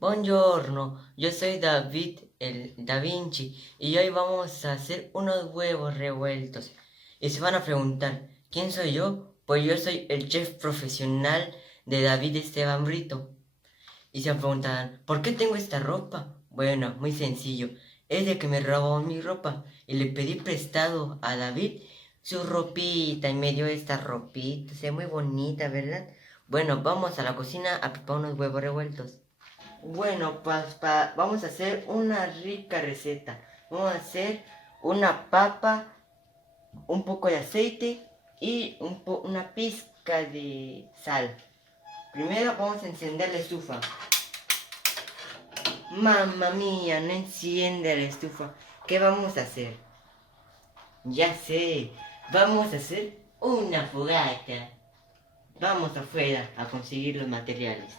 Buongiorno, yo soy David el Da Vinci y hoy vamos a hacer unos huevos revueltos. Y se van a preguntar, ¿quién soy yo? Pues yo soy el chef profesional de David Esteban Brito. Y se preguntarán, ¿por qué tengo esta ropa? Bueno, muy sencillo, es de que me robó mi ropa y le pedí prestado a David su ropita y me dio esta ropita, se ve muy bonita, ¿verdad? Bueno, vamos a la cocina a preparar unos huevos revueltos. Bueno, vamos a hacer una rica receta. Vamos a hacer una papa, un poco de aceite y una pizca de sal. Primero vamos a encender la estufa. Mamma mía, no enciende la estufa. ¿Qué vamos a hacer? Ya sé, vamos a hacer una fogata. Vamos afuera a conseguir los materiales.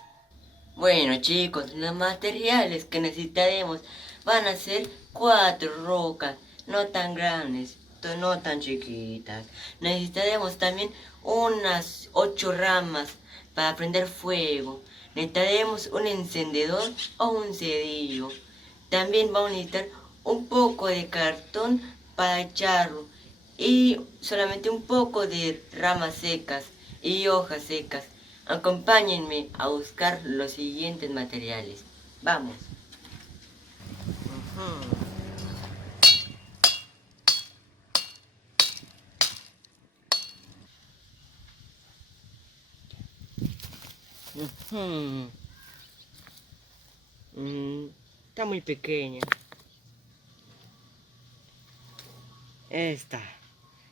Bueno chicos, los materiales que necesitaremos van a ser 4 rocas, no tan grandes, no tan chiquitas. Necesitaremos también unas 8 ramas para prender fuego. Necesitaremos un encendedor o un cerillo. También vamos a necesitar un poco de cartón para echarlo y solamente un poco de ramas secas y hojas secas. Acompáñenme a buscar los siguientes materiales. Vamos. Ujú. Está muy pequeña. Esta.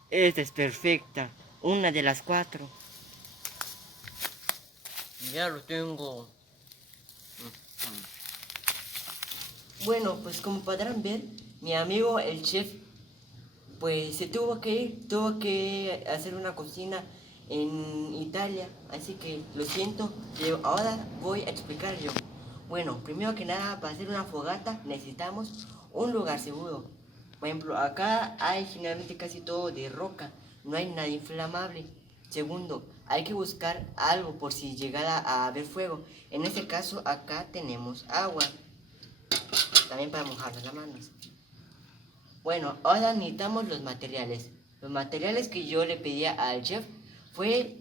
Esta es perfecta. Una de las 4. Ya lo tengo. Bueno, pues como podrán ver, mi amigo el chef pues se tuvo que hacer una cocina en Italia, así que lo siento, pero ahora voy a explicar yo. Bueno, primero que nada, para hacer una fogata necesitamos un lugar seguro. Por ejemplo, acá hay generalmente casi todo de roca, no hay nada inflamable. Segundo, hay que buscar algo por si llegara a haber fuego. En este caso, acá tenemos agua, también para mojar las manos. Bueno, ahora necesitamos los materiales. Los materiales que yo le pedía al chef fue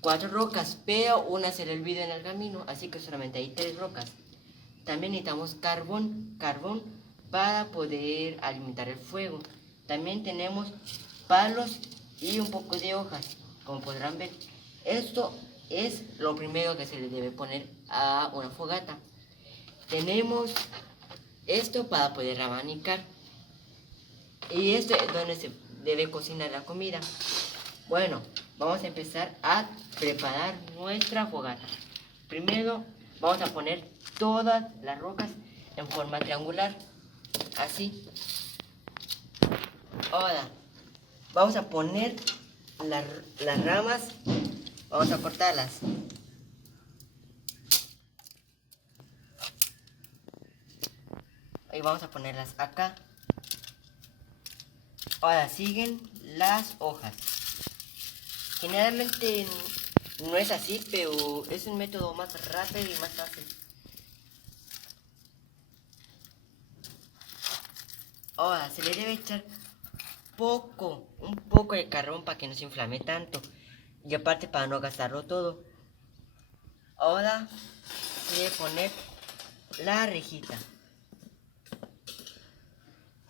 4 rocas, pero una se le olvidó en el camino, así que solamente hay 3 rocas. También necesitamos carbón para poder alimentar el fuego. También tenemos palos y un poco de hojas, como podrán ver. Esto es lo primero que se le debe poner a una fogata. Tenemos esto para poder abanicar. Y esto es donde se debe cocinar la comida. Bueno, vamos a empezar a preparar nuestra fogata. Primero vamos a poner todas las rocas en forma triangular, así. Ahora vamos a poner las ramas, vamos a cortarlas. Y vamos a ponerlas acá. Ahora siguen las hojas. Generalmente no es así, pero es un método más rápido y más fácil. Ahora se le debe echar un poco de carbón para que no se inflame tanto. Y aparte para no gastarlo todo. Ahora se debe poner la rejita.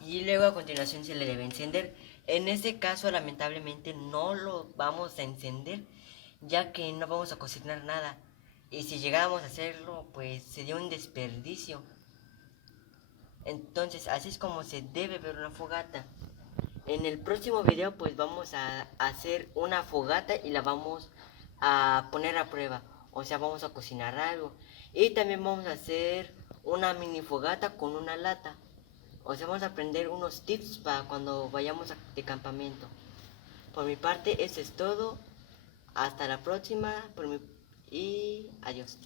Y luego a continuación se le debe encender. En este caso lamentablemente no lo vamos a encender, ya que no vamos a cocinar nada. Y si llegáramos a hacerlo, pues sería un desperdicio. Entonces así es como se debe ver una fogata. En el próximo video pues vamos a hacer una fogata y la vamos a poner a prueba. O sea, vamos a cocinar algo. Y también vamos a hacer una mini fogata con una lata. O sea, vamos a aprender unos tips para cuando vayamos de campamento. Por mi parte, eso es todo. Hasta la próxima. Y adiós.